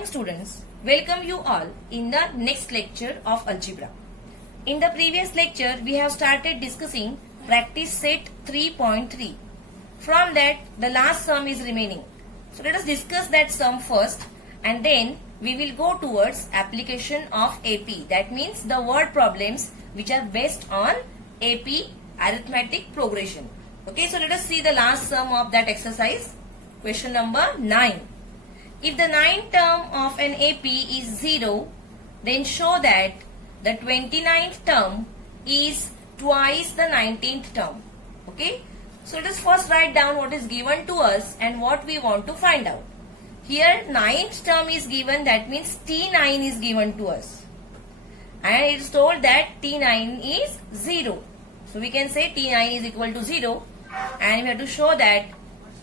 morning students, welcome you all in the next lecture of algebra. In the previous lecture we have started discussing practice set 3.3. From that the last sum is remaining. So let us discuss that sum first and then we will go towards application of AP. That means the word problems which are based on AP arithmetic progression. Okay, so let us see the last sum of that exercise. Question number 9. If the ninth term of an AP is 0, then show that the 29th term is twice the 19th term. Okay, so let us first write down what is given to us and what we want to find out. Here 9th term is given, that means T9 is given to us. And it is told that T9 is 0. So we can say T9 is equal to 0 and we have to show that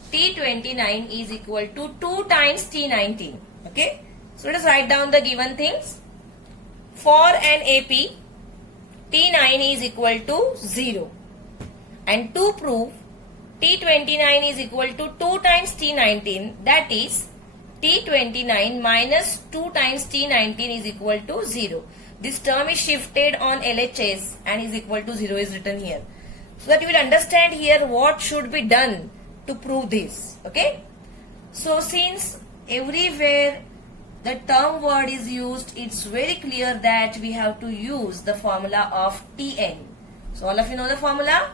T29 is equal to 2 times T19. Okay. So let us write down the given things. For an AP, T9 is equal to 0. And to prove T29 is equal to 2 times T19, that is T29 minus 2 times T19 is equal to 0. This term is shifted on LHS and is equal to 0 is written here. So that you will understand here what should be done to prove this. Okay. So since everywhere the term word is used, it's very clear that we have to use the formula of Tn. So all of you know the formula.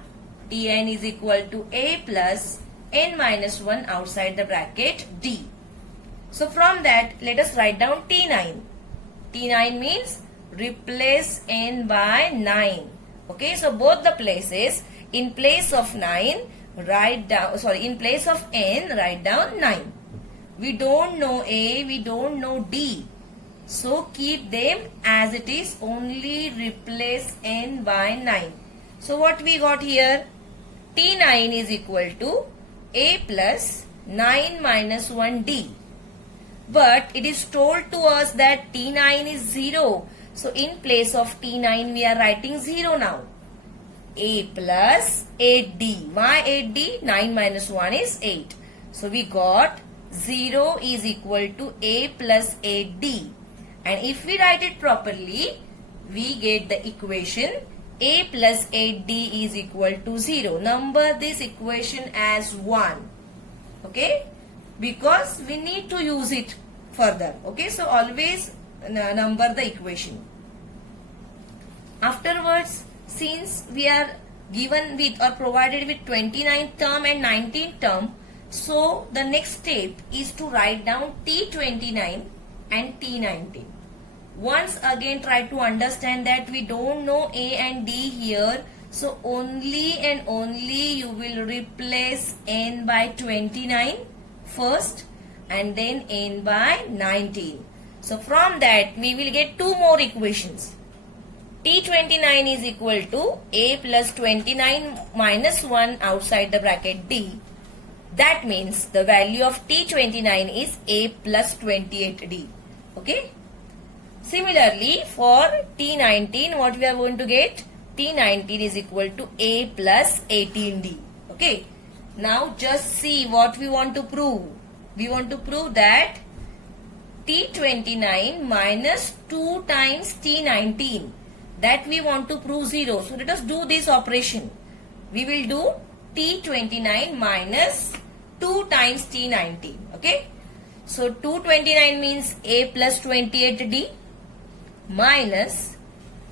Tn is equal to A plus n minus 1 outside the bracket D. So from that let us write down T9. T9 means replace n by 9. Okay, so both the places, in place of 9 write down, in place of n write down 9. We don't know A, we don't know D, so keep them as it is, only replace n by 9. So what we got here, T9 is equal to A plus 9 minus 1 D. But it is told to us that T9 is 0. So in place of T9 we are writing 0 now. A plus 8D. Why 8D? 9 minus 1 is 8. So we got 0 is equal to A plus 8D. And if we write it properly, we get the equation A plus 8D is equal to 0. Number this equation as 1. Okay? Because we need to use it further. Okay? So always number the equation. Afterwards, since we are given with or provided with 29th term and 19th term, so the next step is to write down T29 and T19. Once again try to understand that we don't know A and D here, so only and only you will replace n by 29 first and then n by 19. So from that we will get two more equations. T29 is equal to A plus 29 minus 1 outside the bracket D. That means the value of T29 is A plus 28D. Okay. Similarly, for T19, what we are going to get? T19 is equal to A plus 18D. Okay. Now just see what we want to prove. We want to prove that T29 minus 2 times T19. That we want to prove 0. So let us do this operation. We will do T29 minus 2 times T19. Okay. So 229 means A plus 28D minus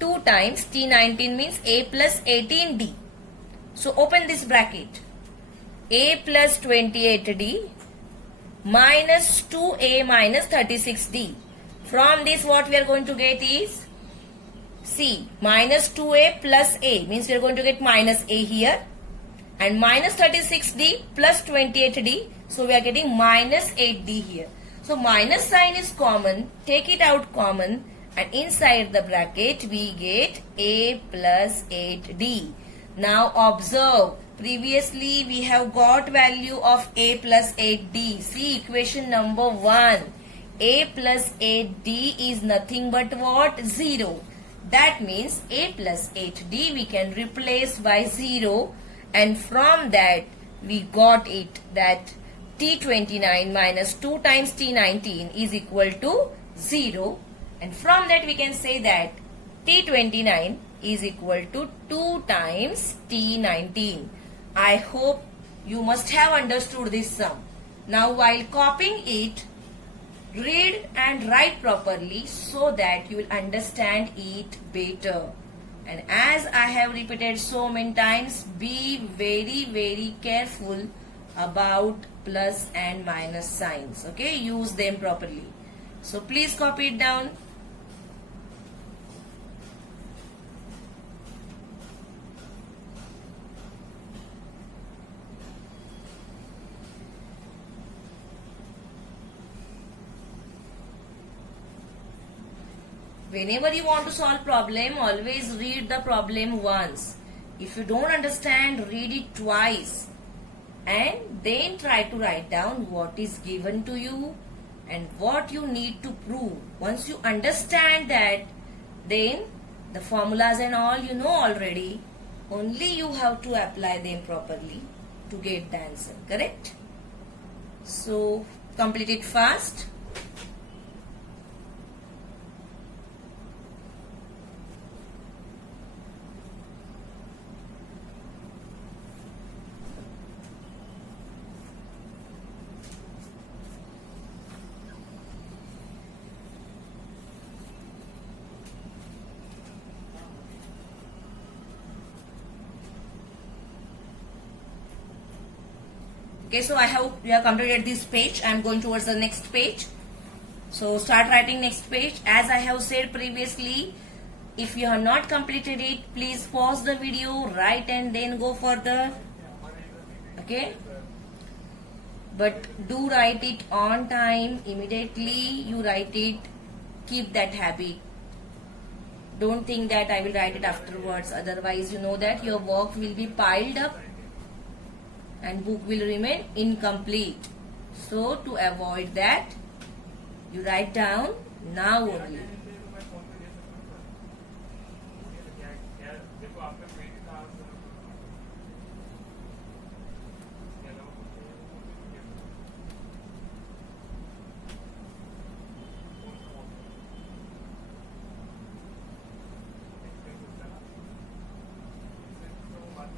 2 times T19 means A plus 18D. So open this bracket. A plus 28D minus 2A minus 36D. From this what we are going to get is C, minus 2A plus A means we are going to get minus A here, and minus 36D plus 28D, so we are getting minus 8D here. So minus sign is common, take it out common, and inside the bracket we get A plus 8D. Now observe, previously we have got value of A plus 8D. See equation number 1. A plus 8D is nothing but what? 0. That means A plus 8D we can replace by 0, and from that we got it that T29 minus 2 times T19 is equal to 0. And from that we can say that T29 is equal to 2 times T19. I hope you must have understood this sum. Now while copying it, read and write properly so that you will understand it better. And as I have repeated so many times, be very careful about plus and minus signs. Okay, use them properly. So please copy it down. Whenever you want to solve problem, always read the problem once. If you don't understand, read it twice. And then try to write down what is given to you and what you need to prove. Once you understand that, then the formulas and all you know already. Only you have to apply them properly to get the answer. Correct? So, complete it fast. Okay, so I hope you have completed this page. I am going towards the next page. So start writing next page. As I have said previously, if you have not completed it, please pause the video, write and then go further. Okay? But do write it on time. Immediately you write it. Keep that habit. Don't think that I will write it afterwards. Otherwise, you know that your work will be piled up and book will remain incomplete. So to avoid that, you write down now only.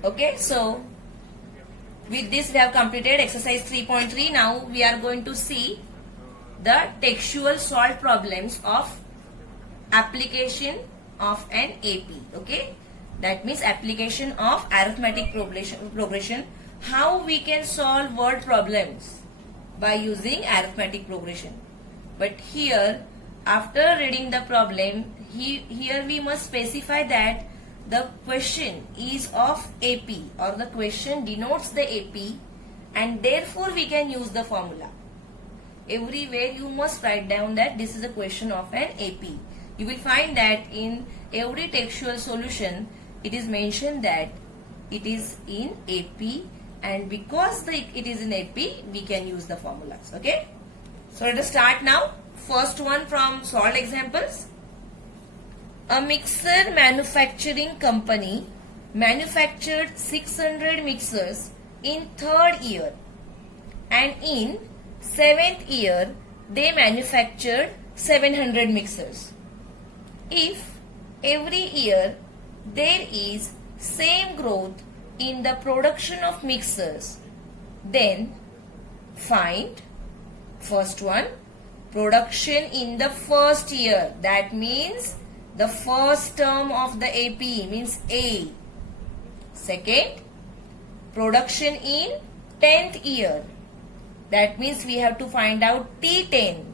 Okay, so with this we have completed exercise 3.3. Now we are going to see the textual solved problems of application of an AP. Okay, that means application of arithmetic progression. How we can solve word problems by using arithmetic progression. But here, after reading the problem, here we must specify that the question is of AP or the question denotes the AP, and therefore we can use the formula. Everywhere you must write down that this is a question of an AP. You will find that in every textual solution it is mentioned that it is in AP, and because it is in AP we can use the formulas. Okay, so let us start now. First one from solved examples. A mixer manufacturing company manufactured 600 mixers in third year, and in 7th year they manufactured 700 mixers. If every year there is same growth in the production of mixers, then find first one, production in the first year. That means the first term of the AP means A. Second, production in 10th year. That means we have to find out T10.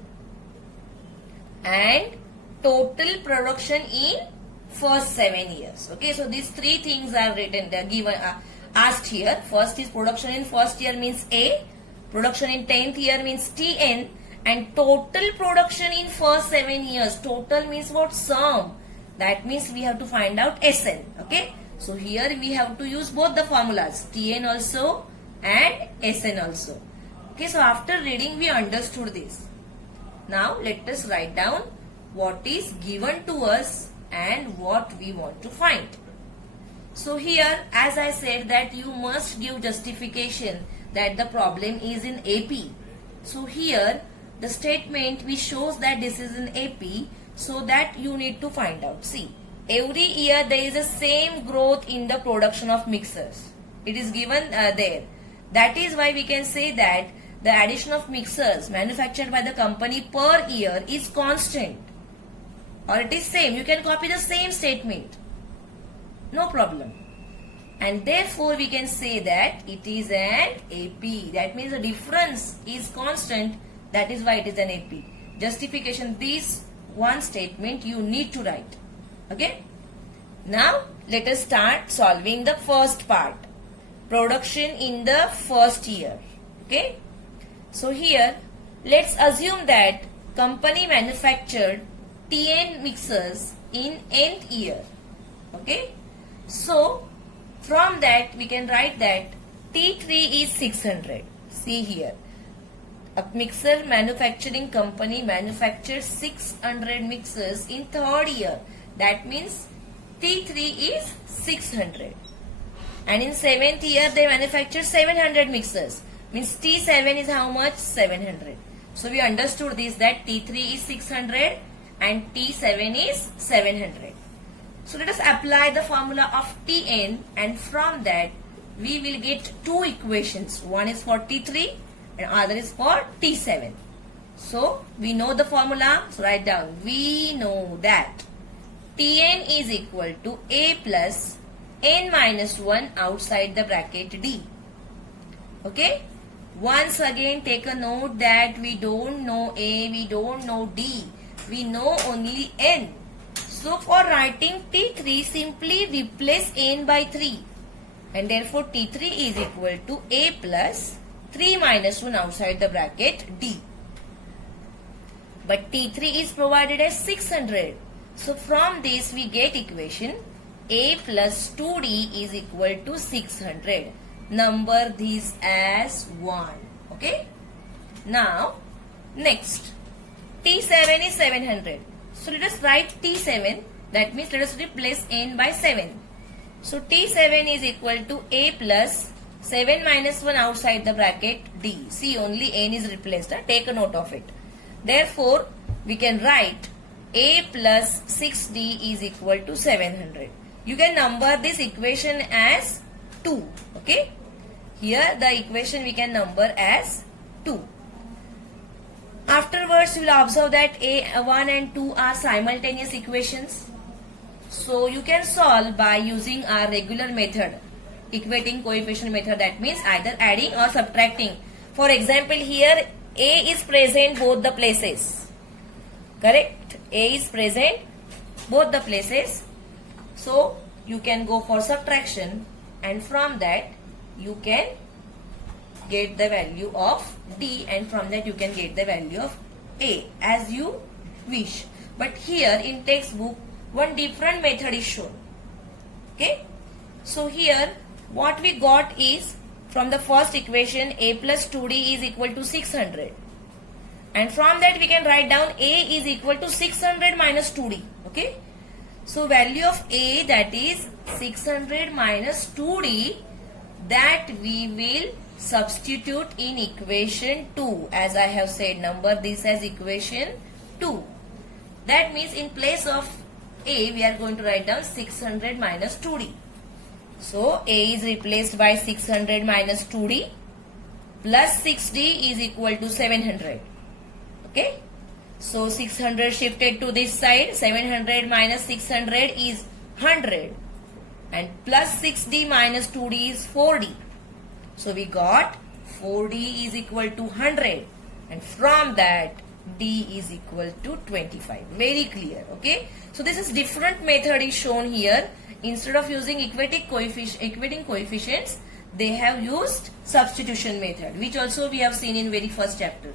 And total production in first 7 years. Okay, so these three things are written, they are given, asked here. First is production in first year means A. Production in 10th year means TN. And total production in first 7 years. Total means what? Sum. That means we have to find out SN. Okay. So here we have to use both the formulas. TN also and SN also. Okay. So after reading we understood this. Now let us write down what is given to us and what we want to find. So here, as I said, that you must give justification that the problem is in AP. So here the statement which shows that this is in AP, so that you need to find out. See, every year there is a same growth in the production of mixers. It is given there. That is why we can say that the addition of mixers manufactured by the company per year is constant, or it is same. You can copy the same statement, no problem. And therefore we can say that it is an AP. That means the difference is constant. That is why it is an AP. Justification, this one statement you need to write. Okay. Now let us start solving the first part. Production in the first year. Okay. So here let's assume that company manufactured TN mixers in nth year. Okay. So from that we can write that T3 is 600. See here, a mixer manufacturing company manufactured 600 mixers in third year. That means T3 is 600. And in 7th year they manufactured 700 mixers. Means T7 is how much? 700. So we understood this, that T3 is 600 and T7 is 700. So let us apply the formula of Tn, and from that we will get two equations. One is for T3 and other is for T7. So we know the formula. So write down. We know that Tn is equal to A plus n minus 1 outside the bracket D. Okay. Once again take a note that we don't know A, we don't know D. We know only n. So for writing T3, simply replace n by 3. And therefore T3 is equal to A plus 3 minus 1 outside the bracket D. But T3 is provided as 600. So from this we get equation A plus 2D is equal to 600. Number these as 1. Okay. Now next, T7 is 700. So let us write T7. That means let us replace n by 7. So T7 is equal to A plus 7 minus 1 outside the bracket D. See, only n is replaced. Take a note of it. Therefore we can write A plus 6D is equal to 700. You can number this equation as 2. Okay. Here the equation we can number as 2. Afterwards you will observe that A1 and 2 are simultaneous equations. So you can solve by using our regular method, equating coefficient method. That means either adding or subtracting. For example, here A is present both the places. Correct? A is present both the places. So you can go for subtraction, and from that you can get the value of D, and from that you can get the value of A as you wish. But here in textbook one different method is shown. Okay. So here what we got is, from the first equation A plus 2D is equal to 600. And from that we can write down A is equal to 600 minus 2D. Okay. So value of A, that is 600 minus 2D, that we will substitute in equation 2. As I have said, number this as equation 2. That means in place of A we are going to write down 600 minus 2D. So A is replaced by 600 minus 2D plus 6D is equal to 700. Okay. So 600 shifted to this side. 700 minus 600 is 100. And plus 6D minus 2D is 4D. So we got 4D is equal to 100. And from that D is equal to 25. Very clear. Okay. So this is different method is shown here. Instead of using equating coefficients, they have used substitution method, which also we have seen in very first chapter.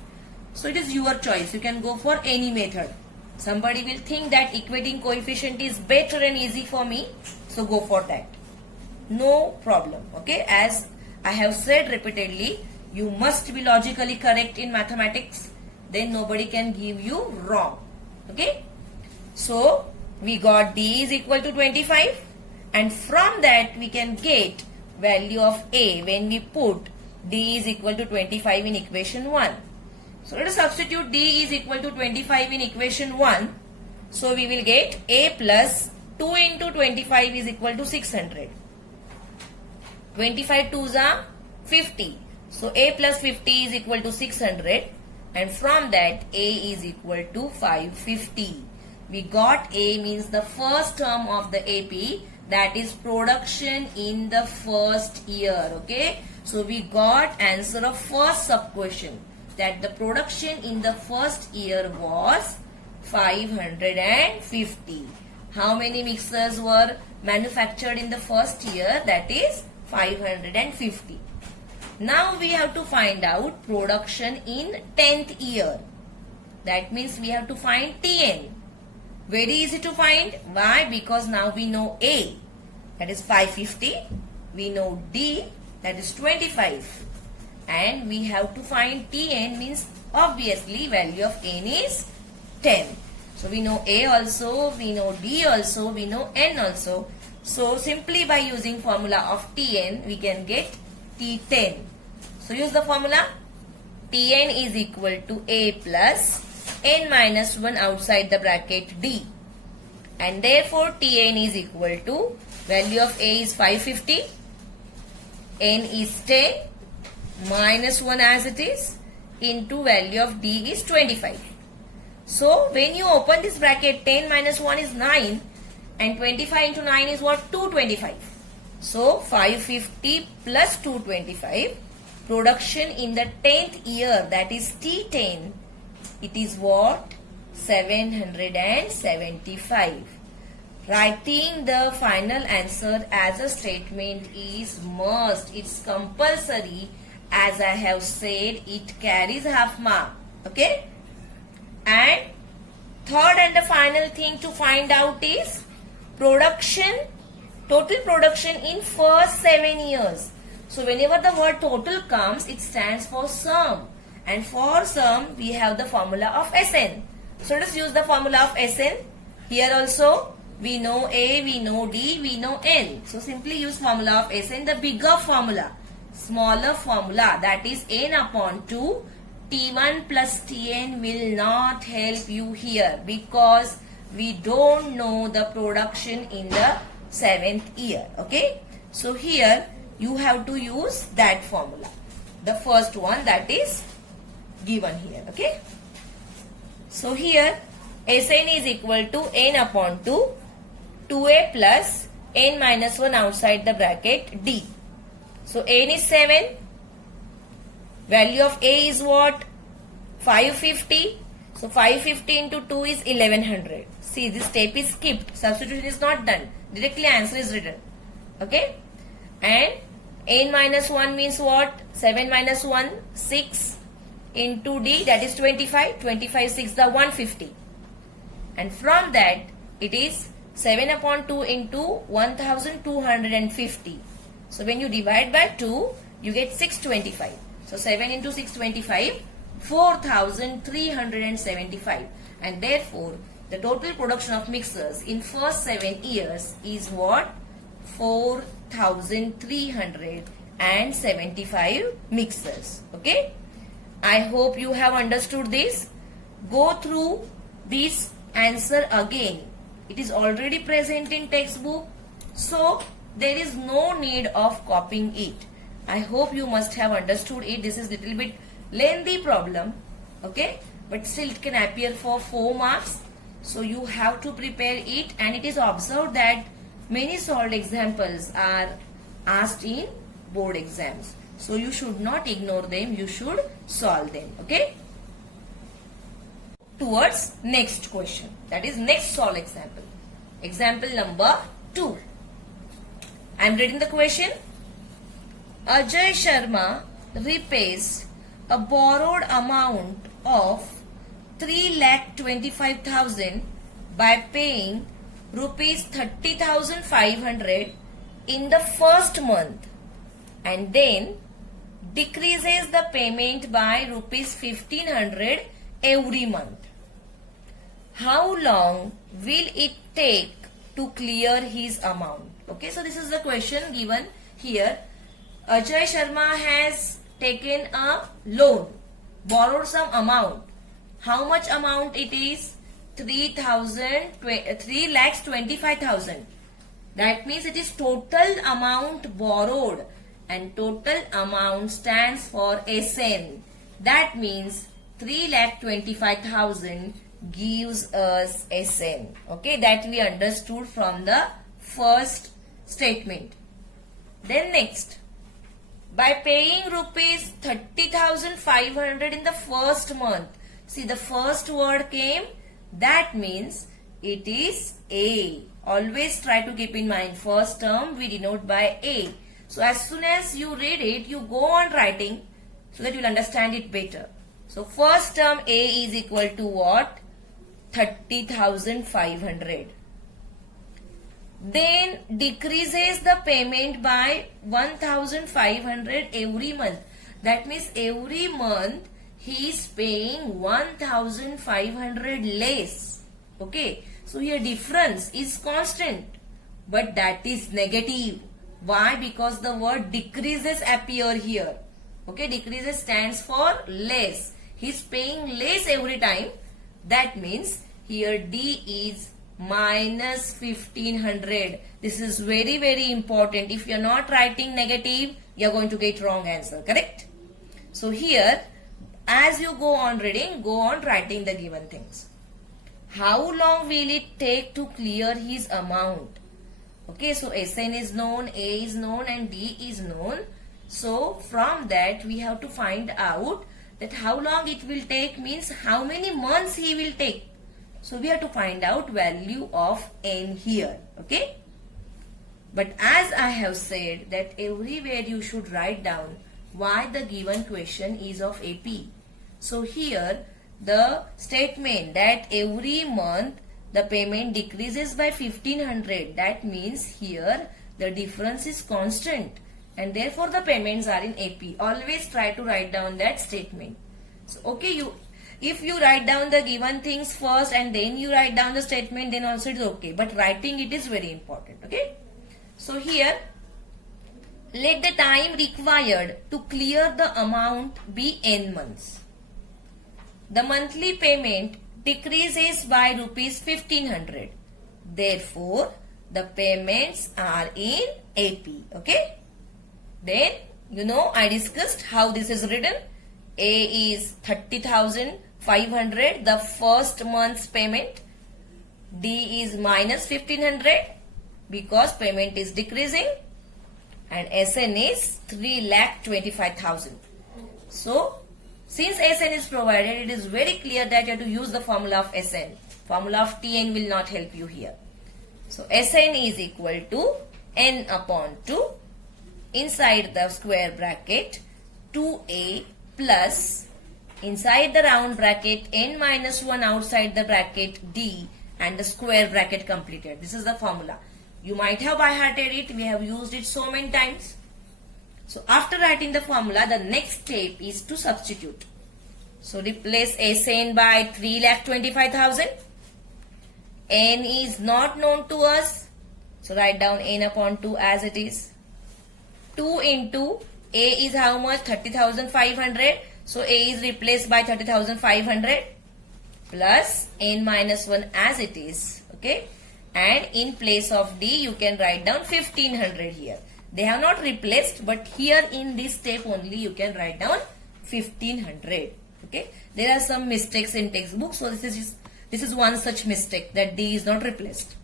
So it is your choice. You can go for any method. Somebody will think that equating coefficient is better and easy for me, so go for that. No problem. Okay. As I have said repeatedly, you must be logically correct in mathematics. Then nobody can give you wrong. Okay. So we got D is equal to 25, and from that we can get value of A when we put D is equal to 25 in equation 1. So let us substitute D is equal to 25 in equation 1. So we will get A plus 2 into 25 is equal to 600. 25 2s are 50. So A plus 50 is equal to 600. And from that A is equal to 550. We got A means the first term of the AP, that is production in the first year. Okay. So we got answer of first sub question, that the production in the first year was 550. How many mixers were manufactured in the first year? That is 550. Now we have to find out production in 10th year. That means we have to find TN. Very easy to find. Why? Because now we know A, that is 550. We know D, that is 25. And we have to find TN, means obviously value of N is 10. So we know A also, we know D also, we know N also. So simply by using formula of Tn, we can get T10. So use the formula. Tn is equal to A plus N minus 1 outside the bracket D. And therefore Tn is equal to, value of A is 550, N is 10, minus 1 as it is, into value of D is 25. So when you open this bracket, 10 minus 1 is 9 and 25 into 9 is what? 225. So 550 plus 225, production in the 10th year, that is T10, it is what? 775. Writing the final answer as a statement is must. It's compulsory. As I have said, it carries half mark. Okay? And third and the final thing to find out is production, total production in first 7 years. So whenever the word total comes, it stands for sum. And for sum, we have the formula of Sn. So let us use the formula of Sn. Here also, we know A, we know D, we know N. So simply use formula of Sn, the bigger formula. Smaller formula, that is N upon 2. T1 plus Tn will not help you here because we don't know the production in the 7th year. Okay. So here you have to use that formula. The first one that is given here. Okay. So here Sn is equal to N upon 2, 2A plus N minus 1 outside the bracket D. So N is 7. Value of A is what? 550. So 550 into 2 is 1100. See, this step is skipped. Substitution is not done. Directly answer is written. Okay. And N minus 1 means what? 7 minus 1, 6 into D, that is 25. 25, 6, the 150. And from that, it is 7 upon 2 into 1250. So when you divide by 2, you get 625. So 7 into 625, 4375. And therefore, the total production of mixers in first 7 years is what? 4375 mixers. Okay. I hope you have understood this. Go through this answer again. It is already present in textbook. So there is no need of copying it. I hope you must have understood it. This is little bit lengthy problem. Okay. But still it can appear for 4 marks. So you have to prepare it, and it is observed that many solved examples are asked in board exams. So you should not ignore them. You should solve them. Okay. Towards next question. That is next solve example. Example number 2. I am reading the question. Ajay Sharma repays a borrowed amount of 3,25,000 by paying rupees 30,500 in the first month and then decreases the payment by rupees 1,500 every month. How long will it take to clear his amount? Okay, so this is the question given here. Ajay Sharma has taken a loan, borrowed some amount. How much amount it is? 3,25,000. That means it is total amount borrowed, and total amount stands for SN. That means 3,25,000 gives us SN. Okay, that we understood from the first statement. Then next, by paying rupees 30,500 in the first month. See, the first word came. That means it is A. Always try to keep in mind first term we denote by A. So as soon as you read it, you go on writing so that you will understand it better. So first term A is equal to what? 30,500. Then decreases the payment by 1,500 every month. That means every month he is paying 1,500 less. Okay. So here difference is constant, but that is negative. Why? Because the word decreases appear here. Okay. Decreases stands for less. He is paying less every time. That means here D is minus 1,500. This is very, very important. If you are not writing negative, you are going to get wrong answer. Correct? So here, as you go on reading, go on writing the given things. How long will it take to clear his amount? Okay, so SN is known, A is known, and D is known. So from that, we have to find out that how long it will take means how many months he will take. So we have to find out value of N here. Okay. But as I have said that everywhere you should write down why the given question is of AP. So here the statement that every month the payment decreases by 1,500. That means here the difference is constant and therefore the payments are in AP. Always try to write down that statement. So okay, if you write down the given things first and then you write down the statement, then also it is okay. But writing it is very important. Okay. So here, let the time required to clear the amount be N months. The monthly payment decreases by rupees 1,500. Therefore, the payments are in AP. Okay. Then, I discussed how this is written. A is 30,500, the first month's payment. D is minus 1,500 because payment is decreasing. And SN is 3,25,000. So, since SN is provided, it is very clear that you have to use the formula of SN. Formula of TN will not help you here. So, SN is equal to N upon 2 inside the square bracket 2A plus inside the round bracket N minus 1 outside the bracket D and the square bracket completed. This is the formula. You might have by hearted it. We have used it so many times. So after writing the formula, the next step is to substitute. So replace SN by 3,25,000. N is not known to us. So write down N upon 2 as it is. 2 into A is how much? 30,500. So A is replaced by 30,500 plus N minus 1 as it is. Okay. And in place of D, you can write down 1,500 here. They have not replaced, but here in this step only you can write down 1,500. Okay. There are some mistakes in textbook. So this is one such mistake that D is not replaced.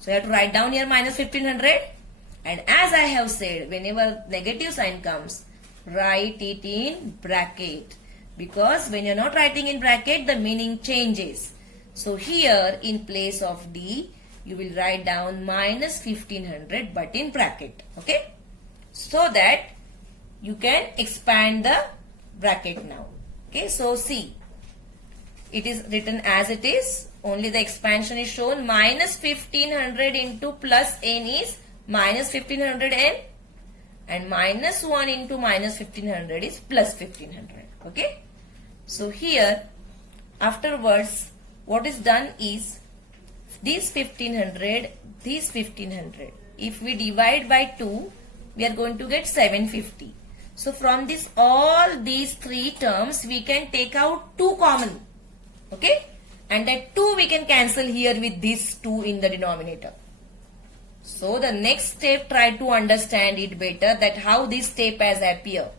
So you have to write down here minus 1,500. And as I have said, whenever negative sign comes, write it in bracket. Because when you are not writing in bracket, the meaning changes. So here in place of D, you will write down minus 1,500 but in bracket. Okay. So that you can expand the bracket now. Okay. So see, it is written as it is. Only the expansion is shown. Minus 1,500 into plus N is minus 1,500 N. And minus 1 into minus 1,500 is plus 1,500. Okay. So here, afterwards, what is done is, these 1,500, these 1,500. If we divide by 2, we are going to get 750. So from this all these three terms we can take out 2 common. Okay? And that 2 we can cancel here with this 2 in the denominator. So the next step, try to understand it better, that how this step has appeared.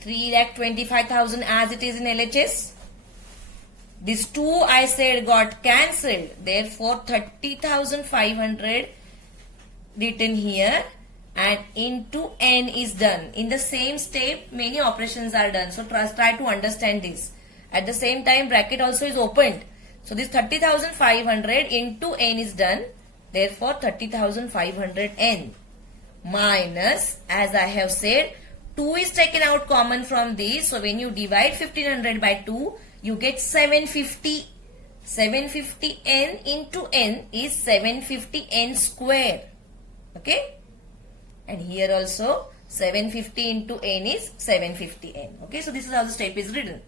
3,25,000 as it is in LHS. This 2 I said got cancelled. Therefore 30,500 written here and into n is done. In the same step many operations are done. So try to understand this. At the same time bracket also is opened. So this 30,500 into n is done. Therefore 30,500 n minus, as I have said, 2 is taken out common from this. So when you divide 1500 by 2, you get 750. 750 n into n is 750 n square. Okay? And here also 750 into n is 750 n. Okay? So this is how the step is written.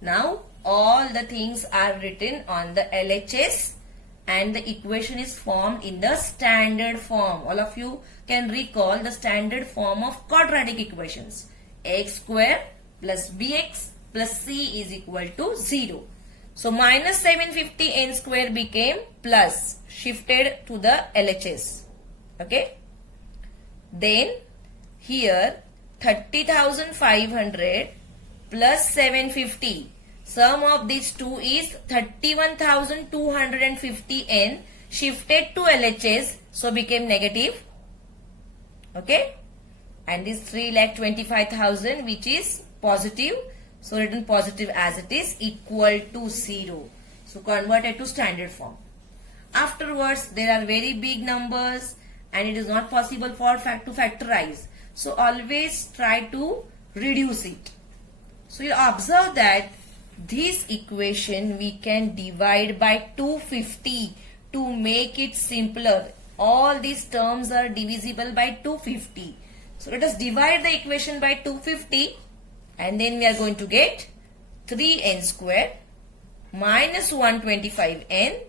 Now all the things are written on the LHS and the equation is formed in the standard form. All of you can recall the standard form of quadratic equations. X square plus bx plus c is equal to 0. So minus 750 n square became plus, shifted to the LHS. Okay. Then here 30,500 plus 750. Sum of these two is 31,250 n shifted to LHS, so became negative. Okay. And this 3,25,000 which is positive, so written positive as it is, equal to 0. So converted to standard form. Afterwards there are very big numbers and it is not possible for to factorize. So always try to reduce it. So you observe that this equation we can divide by 250 to make it simpler. All these terms are divisible by 250. So let us divide the equation by 250 and then we are going to get 3n square minus 125n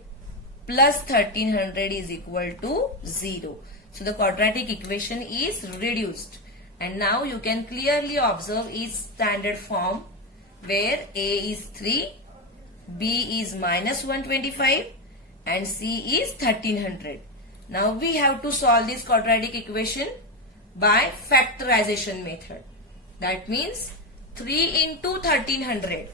plus 1300 is equal to 0. So the quadratic equation is reduced. And now you can clearly observe its standard form, where A is 3, B is minus 125 and C is 1300. Now we have to solve this quadratic equation by factorization method. That means 3 into 1300,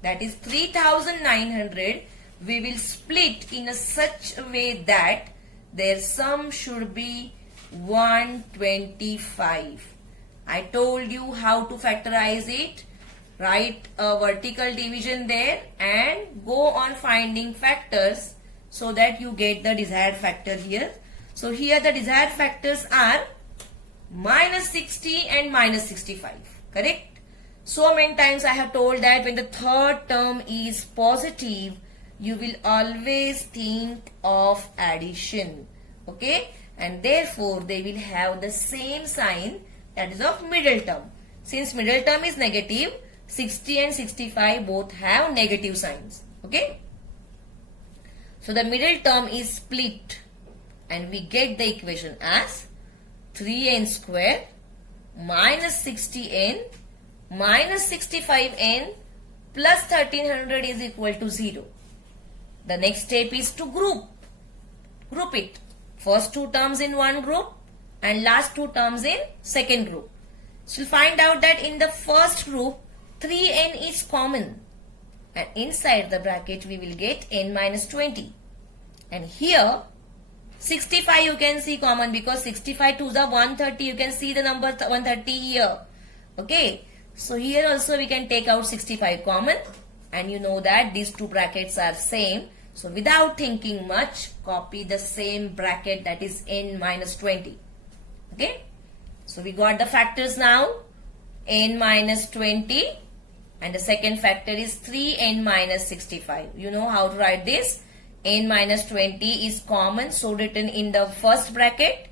that is 3900, we will split in such a way that their sum should be 125. I told you how to factorize it. Write a vertical division there and go on finding factors so that you get the desired factor here. So here the desired factors are minus 60 and minus 65. Correct? So many times I have told that when the third term is positive, you will always think of addition. Okay? And therefore they will have the same sign, that is of middle term. Since middle term is negative, 60 and 65 both have negative signs. Okay? So the middle term is split and we get the equation as 3n square minus 60n minus 65n plus 1300 is equal to 0. The next step is to group it. First two terms in one group and last two terms in second group. So you'll find out that in the first group 3n is common and inside the bracket we will get n minus 20. And here 65 you can see common because 65 to the 130, you can see the number 130 here. Okay. So here also we can take out 65 common and you know that these two brackets are same. So without thinking much, copy the same bracket, that is n minus 20. Okay. So we got the factors now. N minus 20 and the second factor is 3n minus 65. You know how to write this. N minus 20 is common, so written in the first bracket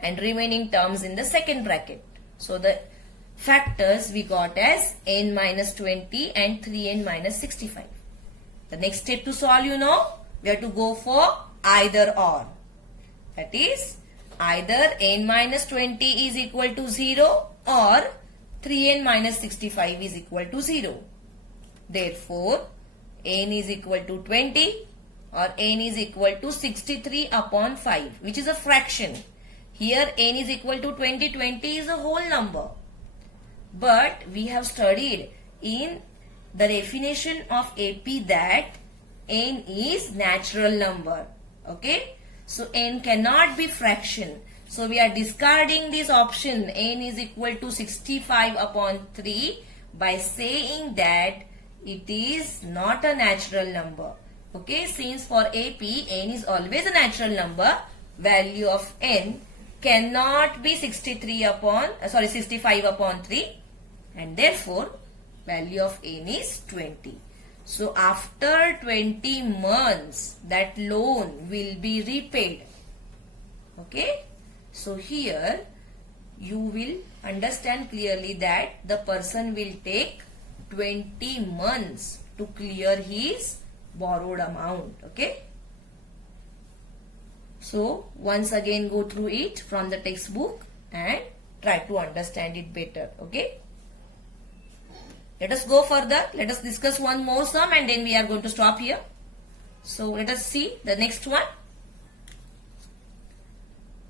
and remaining terms in the second bracket. So the factors we got as n minus 20 and 3n minus 65. The next step to solve, you know, we have to go for either or. That is, either n minus 20 is equal to 0 or 3n minus 65 is equal to 0. Therefore, n is equal to 20 or n is equal to 63 upon 5, which is a fraction. Here n is equal to 20. 20 is a whole number. But we have studied in the definition of AP that n is natural number. Okay. So n cannot be fraction. So we are discarding this option n is equal to 65 upon 3 by saying that it is not a natural number. Okay, since for AP n is always a natural number, value of n cannot be 65 upon 3, and therefore value of n is 20. So after 20 months that loan will be repaid. Okay, so here you will understand clearly that the person will take 20 months to clear his borrowed amount. Okay, so once again go through it from the textbook and try to understand it better. Okay, let us go further. Let us discuss one more sum and then we are going to stop here. So let us see the next one.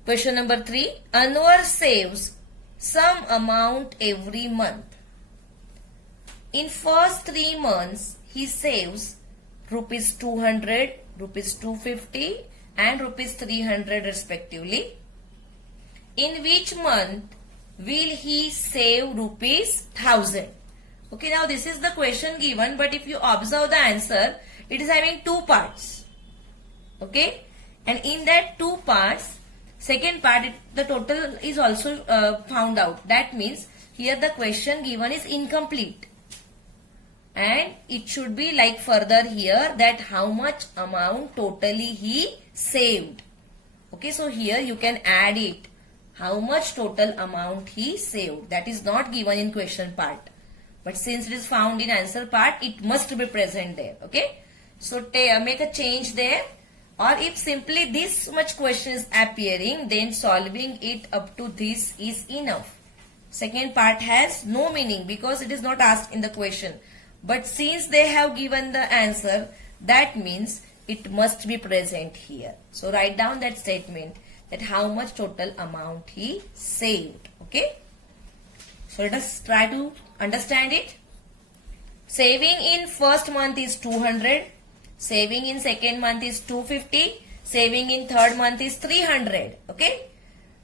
Question number 3. Anwar saves some amount every month. In first 3 months, he saves rupees 200, rupees 250 and rupees 300 respectively. In which month will he save rupees 1000? Okay, now this is the question given, but if you observe the answer, it is having 2 parts. Okay, and in that 2 parts, second part, the total is also found out. That means here the question given is incomplete. And it should be like further here that how much amount totally he saved. Okay, so here you can add it. How much total amount he saved. That is not given in question part. But since it is found in answer part, it must be present there. Okay, so make a change there. Or if simply this much question is appearing, then solving it up to this is enough. Second part has no meaning because it is not asked in the question. But since they have given the answer, that means it must be present here. So write down that statement that how much total amount he saved. Okay. So let us try to understand it. Saving in first month is 200. Saving in second month is 250. Saving in third month is 300. Okay.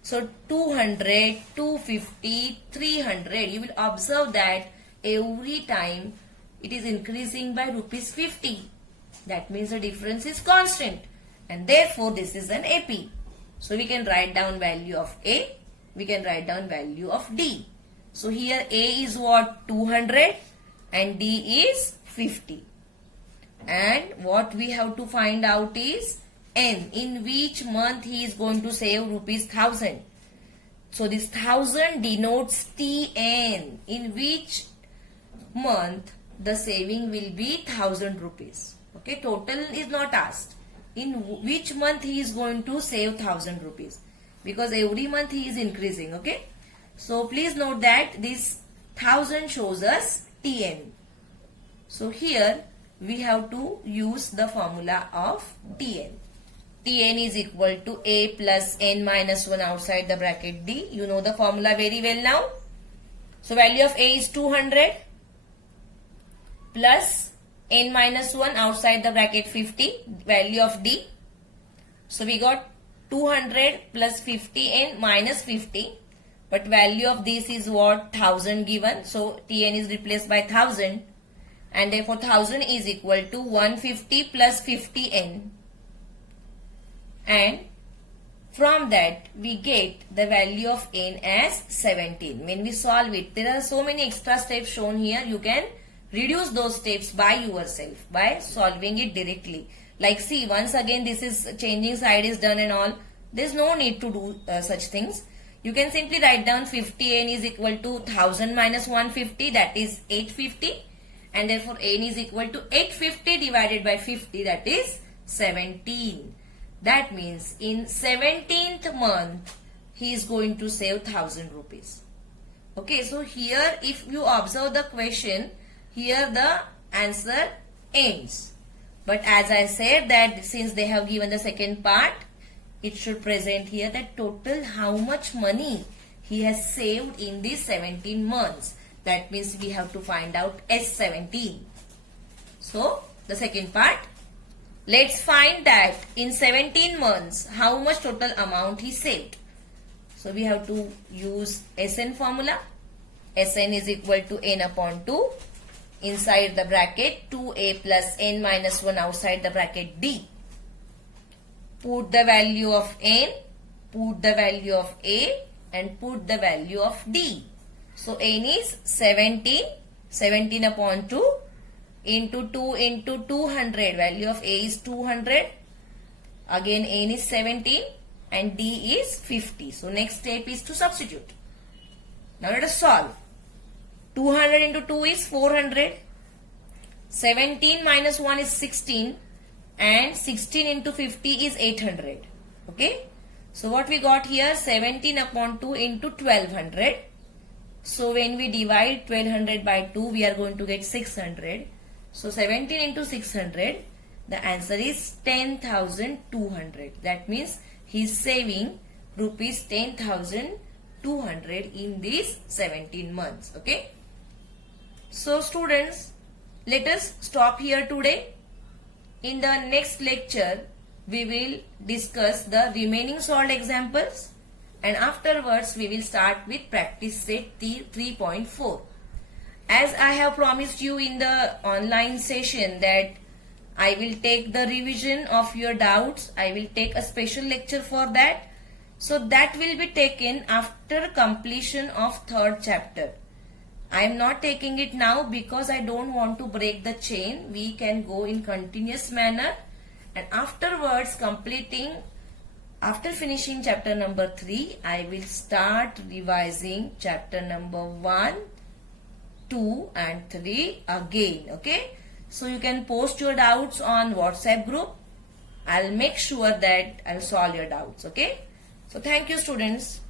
So 200, 250, 300. You will observe that every time it is increasing by rupees 50. That means the difference is constant. And therefore this is an AP. So we can write down value of A. We can write down value of D. So here A is what? 200 and D is 50. And what we have to find out is N. In which month he is going to save rupees 1000. So this 1000 denotes TN. In which month the saving will be 1000 rupees. Okay, total is not asked. In which month he is going to save 1000 rupees. Because every month he is increasing. Okay. So please note that this 1000 shows us TN. So here we have to use the formula of TN. TN is equal to A plus N minus 1 outside the bracket D. You know the formula very well now. So value of A is 200 plus N minus 1 outside the bracket 50. Value of D. So we got 200 plus 50N minus 50. But value of this is what? 1000 given. So Tn is replaced by 1000. And therefore 1000 is equal to 150 plus 50N. And from that we get the value of N as 17. When we solve it, there are so many extra steps shown here. You can reduce those steps by yourself by solving it directly. Like see, once again this is changing side is done and all. There is no need to do such things. You can simply write down 50N is equal to 1000 minus 150, that is 850. And therefore N is equal to 850 divided by 50, that is 17. That means in 17th month, he is going to save 1000 rupees. Okay, so here if you observe the question, here the answer ends. But as I said that since they have given the second part, it should present here that total how much money he has saved in these 17 months. That means we have to find out S17. So the second part, let's find that in 17 months how much total amount he saved. So we have to use Sn formula. Sn is equal to n upon 2. Inside the bracket 2a plus n minus 1 outside the bracket d. Put the value of n, put the value of a and put the value of d. So n is 17, 17 upon 2 into 2 into 200. Value of a is 200. Again n is 17 and d is 50. So next step is to substitute. Now let us solve. 200 into 2 is 400. 17 minus 1 is 16. And 16 into 50 is 800. Okay. So what we got here, 17 upon 2 into 1200. So when we divide 1200 by 2, we are going to get 600. So 17 into 600, the answer is 10,200. That means he is saving rupees 10,200 in these 17 months. Okay. So students, let us stop here today. In the next lecture, we will discuss the remaining solved examples and afterwards we will start with practice set 3.4. As I have promised you in the online session that I will take the revision of your doubts. I will take a special lecture for that. So that will be taken after completion of third chapter. I am not taking it now because I don't want to break the chain. We can go in continuous manner and afterwards after finishing chapter number 3, I will start revising chapter number 1, 2 and 3 again. Okay. So you can post your doubts on WhatsApp group. I'll make sure that I'll solve your doubts. Okay. So thank you students.